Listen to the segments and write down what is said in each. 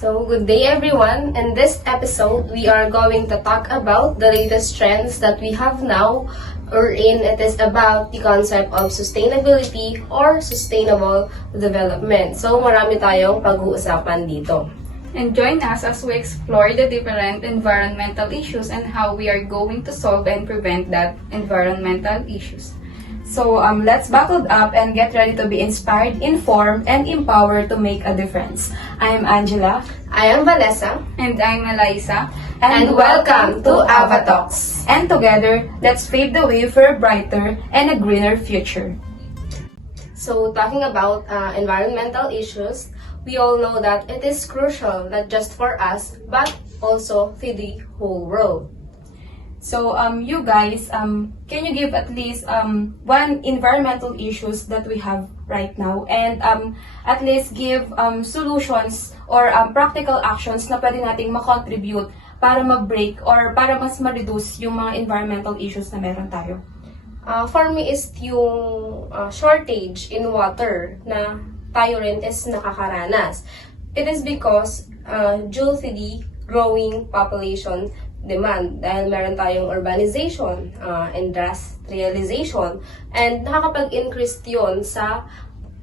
So, good day everyone. In this episode, we are going to talk about the latest trends that we have now, wherein it is about the concept of sustainability or sustainable development. So, marami tayong pag-uusapan dito. And join us as we explore the different environmental issues and how we are going to solve and prevent that environmental issues. So let's buckle up and get ready to be inspired, informed, and empowered to make a difference. I am Angela. I am Vanessa. And I'm Eliza. And welcome to Avatalks. And together, let's pave the way for a brighter and a greener future. So, talking about environmental issues, we all know that it is crucial not just for us, but also for the whole world. So you guys, can you give at least one environmental issues that we have right now and at least give solutions or practical actions na pwede nating makontribute para mag-break or para mas ma-reduce yung mga environmental issues na meron tayo? For me is yung shortage in water na tayo rin is nakakaranas. It is because due to the growing population demand dahil meron tayong urbanization, industrialization, and nakakapag-increase yun sa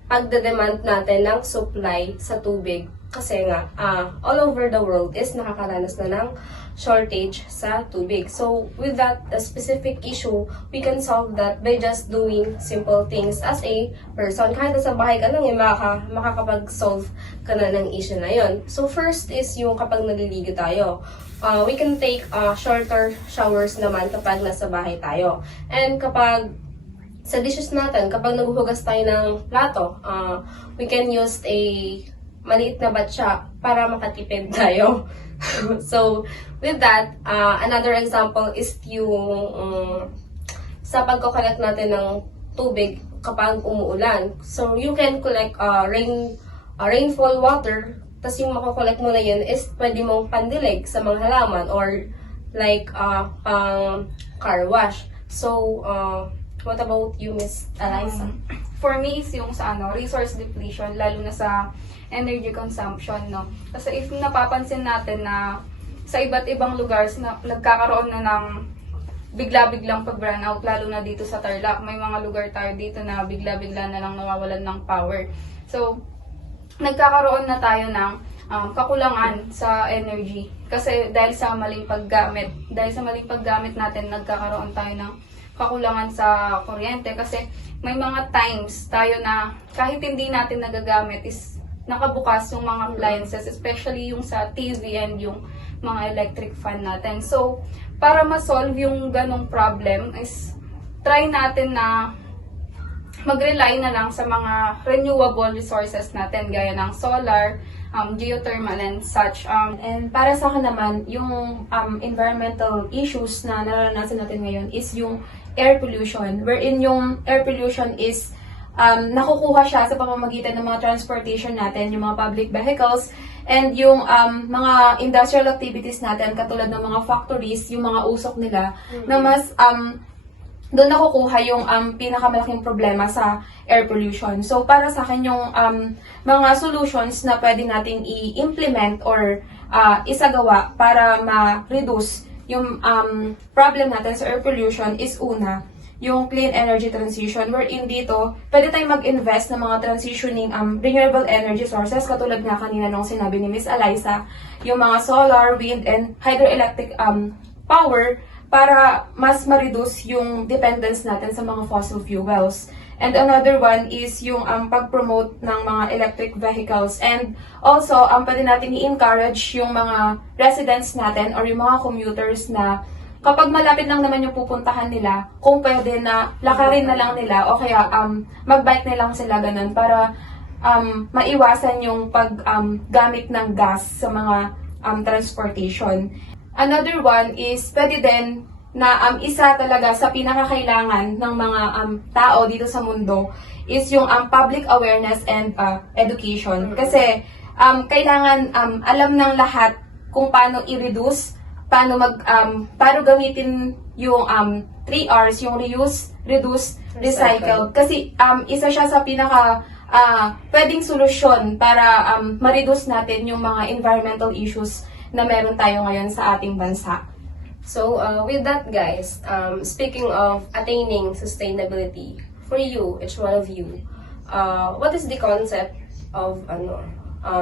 pagdedemand natin ng supply sa tubig. Kasi nga, all over the world is nakakaranas na ng shortage sa tubig. So, with that specific issue, we can solve that by just doing simple things as a person. Kahit sa bahay ka lang, makakapag-solve ka na ng issue na yon. So, first is yung kapag naliligo tayo. We can take shorter showers naman kapag nasa bahay tayo. And kapag sa dishes natin, kapag naghuhugas tayo ng plato, we can use a maliit na batya para makatipid tayo. So, with that, another example is yung sa pagko-collect natin ng tubig kapag umuulan. So, you can collect rainfall water, tas yung makokollect mo na yun is pwede mong pandilig sa mga halaman or like pang car wash. So, what about you, Miss Eliza? For me is yung sa resource depletion, lalo na sa energy consumption, no? Kasi if napapansin natin na sa iba't ibang lugar na nagkakaroon na ng bigla-biglang pag-brownout, lalo na dito sa Tarlac, may mga lugar tayo dito na bigla-bigla na lang nawawalan ng power. So, nagkakaroon na tayo ng kakulangan sa energy. Kasi dahil sa maling paggamit natin, nagkakaroon tayo ng kakulangan sa kuryente. Kasi may mga times tayo na kahit hindi natin nagagamit is nakabukas yung mga appliances, especially yung sa TV and yung mga electric fan natin. So, para ma-solve yung ganong problem is try natin na mag-rely na lang sa mga renewable resources natin gaya ng solar, geothermal and such. And para sa akin naman, yung environmental issues na nararanasan natin ngayon is yung air pollution, wherein yung air pollution is nakukuha siya sa pamamagitan ng mga transportation natin, yung mga public vehicles, and yung mga industrial activities natin, katulad ng mga factories, yung mga usok nila, na mas doon nakukuha yung pinakamalaking problema sa air pollution. So, para sa akin yung mga solutions na pwede nating i-implement or isagawa para ma-reduce yung problem natin sa air pollution is una, yung clean energy transition, wherein dito, pwede tayong mag-invest ng mga transitioning renewable energy sources, katulad nga kanina nung sinabi ni Miss Eliza, yung mga solar, wind, and hydroelectric power, para mas ma-reduce yung dependence natin sa mga fossil fuels. And another one is yung pag-promote ng mga electric vehicles. And also, pwede natin i-encourage yung mga residents natin or yung mga commuters na kapag malapit lang naman yung pupuntahan nila, kung pwede na lakarin na lang nila o kaya mag-bike na lang sila ganun para maiwasan yung paggamit ng gas sa mga transportation. Another one is pwede din na isa talaga sa pinakakailangan ng mga tao dito sa mundo is yung public awareness and education. Kasi kailangan alam ng lahat kung paano i-reduce, paano gamitin yung 3 R's, yung reuse, reduce, recycle. Kasi isa siya sa pinaka pwedeng solusyon para ma-reduce natin yung mga environmental issues na meron tayo ngayon sa ating bansa. So, with that, guys, speaking of attaining sustainability, for you, each one of you, what is the concept of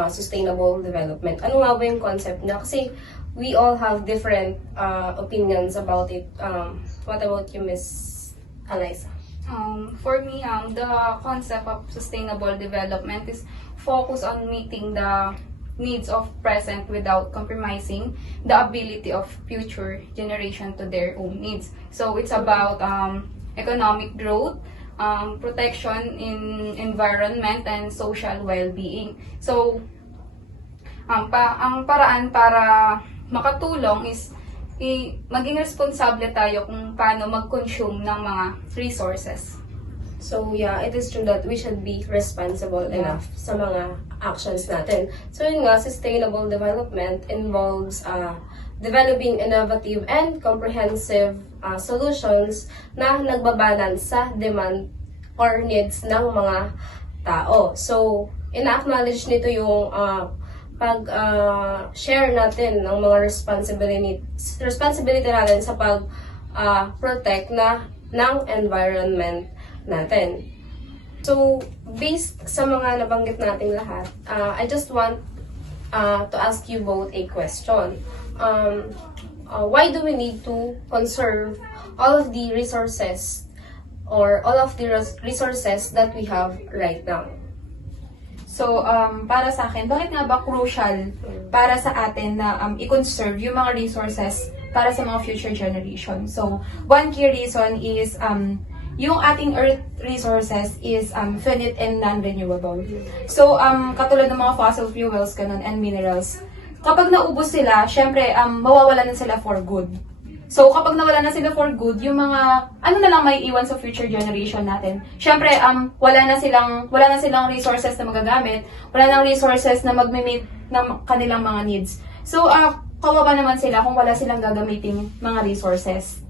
sustainable development? Ano nga ba yung concept niya? Kasi we all have different opinions about it. What about you, Miss Eliza? For me, the concept of sustainable development is focus on meeting the needs of present without compromising the ability of future generation to their own needs. So it's about economic growth, protection in environment, and social well-being. So ang paraan para makatulong is maging responsable tayo kung paano mag-consume ng mga resources. So, yeah, it is true that we should be responsible enough sa mga actions natin. So, yun nga, sustainable development involves developing innovative and comprehensive solutions na nagbabalance sa demand or needs ng mga tao. So, ina-acknowledge nito yung pag-share natin ng mga responsibility natin sa pag-protect ng environment natin. So, based sa mga nabanggit nating lahat, I just want to ask you both a question. Why do we need to conserve all of the resources or all of the resources that we have right now? So, para sa akin, bakit nga ba crucial para sa atin na i-conserve yung mga resources para sa mga future generation? So, one key reason is yung ating earth resources is finite and non-renewable. So, katulad ng mga fossil fuels ganun, and minerals, kapag naubos sila, syempre, mawawala na sila for good. So, kapag nawala na sila for good, yung mga, ano na lang may iwan sa future generation natin? Syempre, wala na silang resources na magagamit, wala nang resources na mag-meet ng kanilang mga needs. So, kawawa naman sila kung wala silang gagamiting mga resources.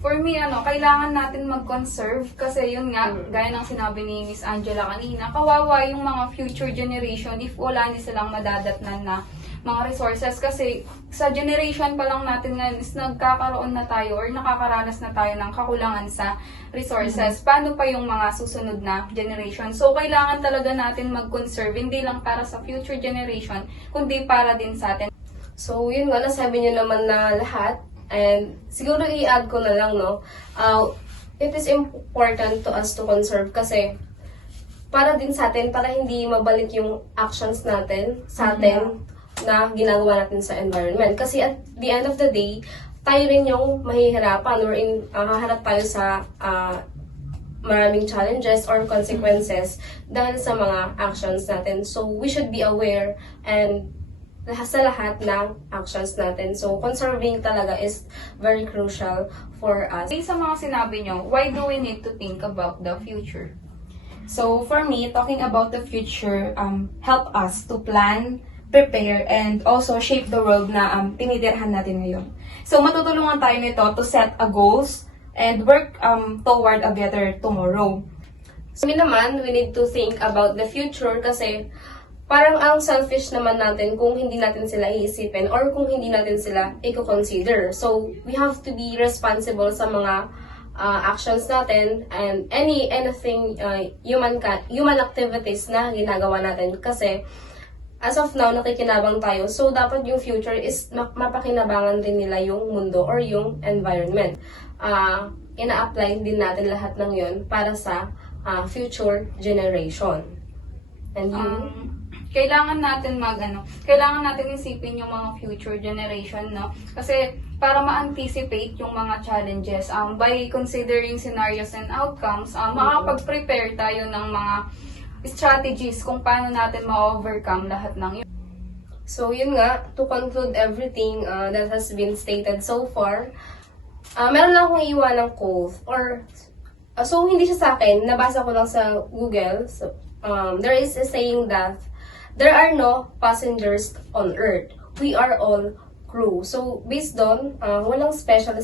For me, kailangan natin mag-conserve kasi yun nga, gaya ng sinabi ni Miss Angela kanina, kawawa yung mga future generation if wala ni silang madadatnan na mga resources kasi sa generation pa lang natin ngayon is nagkakaroon na tayo or nakakaranas na tayo ng kakulangan sa resources. Paano pa yung mga susunod na generation? So, kailangan talaga natin mag-conserve, hindi lang para sa future generation, kundi para din sa atin. So, yun nga, nasabi niyo naman na lahat. And siguro i-add ko na lang, no? It is important to us to conserve kasi para din sa atin, para hindi mabalik yung actions natin sa atin na ginagawa natin sa environment. Kasi at the end of the day, tayo rin yung mahihirapan or haharap tayo sa maraming challenges or consequences dahil sa mga actions natin. So, we should be aware and sa lahat ng actions natin. So, conserving talaga is very crucial for us. Based sa mga sinabi nyo, why do we need to think about the future? So, for me, talking about the future help us to plan, prepare, and also shape the world na tinitirhan natin ngayon. So, matutulungan tayo nito to set a goals and work toward a better tomorrow. So, naman, we need to think about the future kasi parang ang selfish naman natin kung hindi natin sila iisipin or kung hindi natin sila i-consider. So, we have to be responsible sa mga actions natin and anything human activities na ginagawa natin kasi as of now, nakikinabang tayo. So, dapat yung future is mapakinabangan din nila yung mundo or yung environment. Ina-apply din natin lahat ng yun para sa future generation. And you? Kailangan natin isipin yung mga future generation, no? Kasi para ma-anticipate yung mga challenges, by considering scenarios and outcomes, makakapag-prepare tayo ng mga strategies kung paano natin ma-overcome lahat ng yun. So, yun nga, to conclude everything that has been stated so far, meron lang akong iiwan ng quote, so hindi siya sa akin, nabasa ko lang sa Google. So, there is a saying that, there are no passengers on Earth. We are all crew. So, based doon, walang special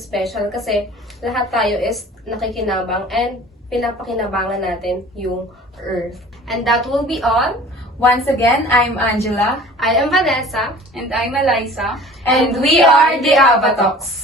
kasi lahat tayo is nakikinabang and pinapakinabangan natin yung Earth. And that will be all. Once again, I'm Angela. I am Vanessa. And I'm Eliza. And we are the Avatox.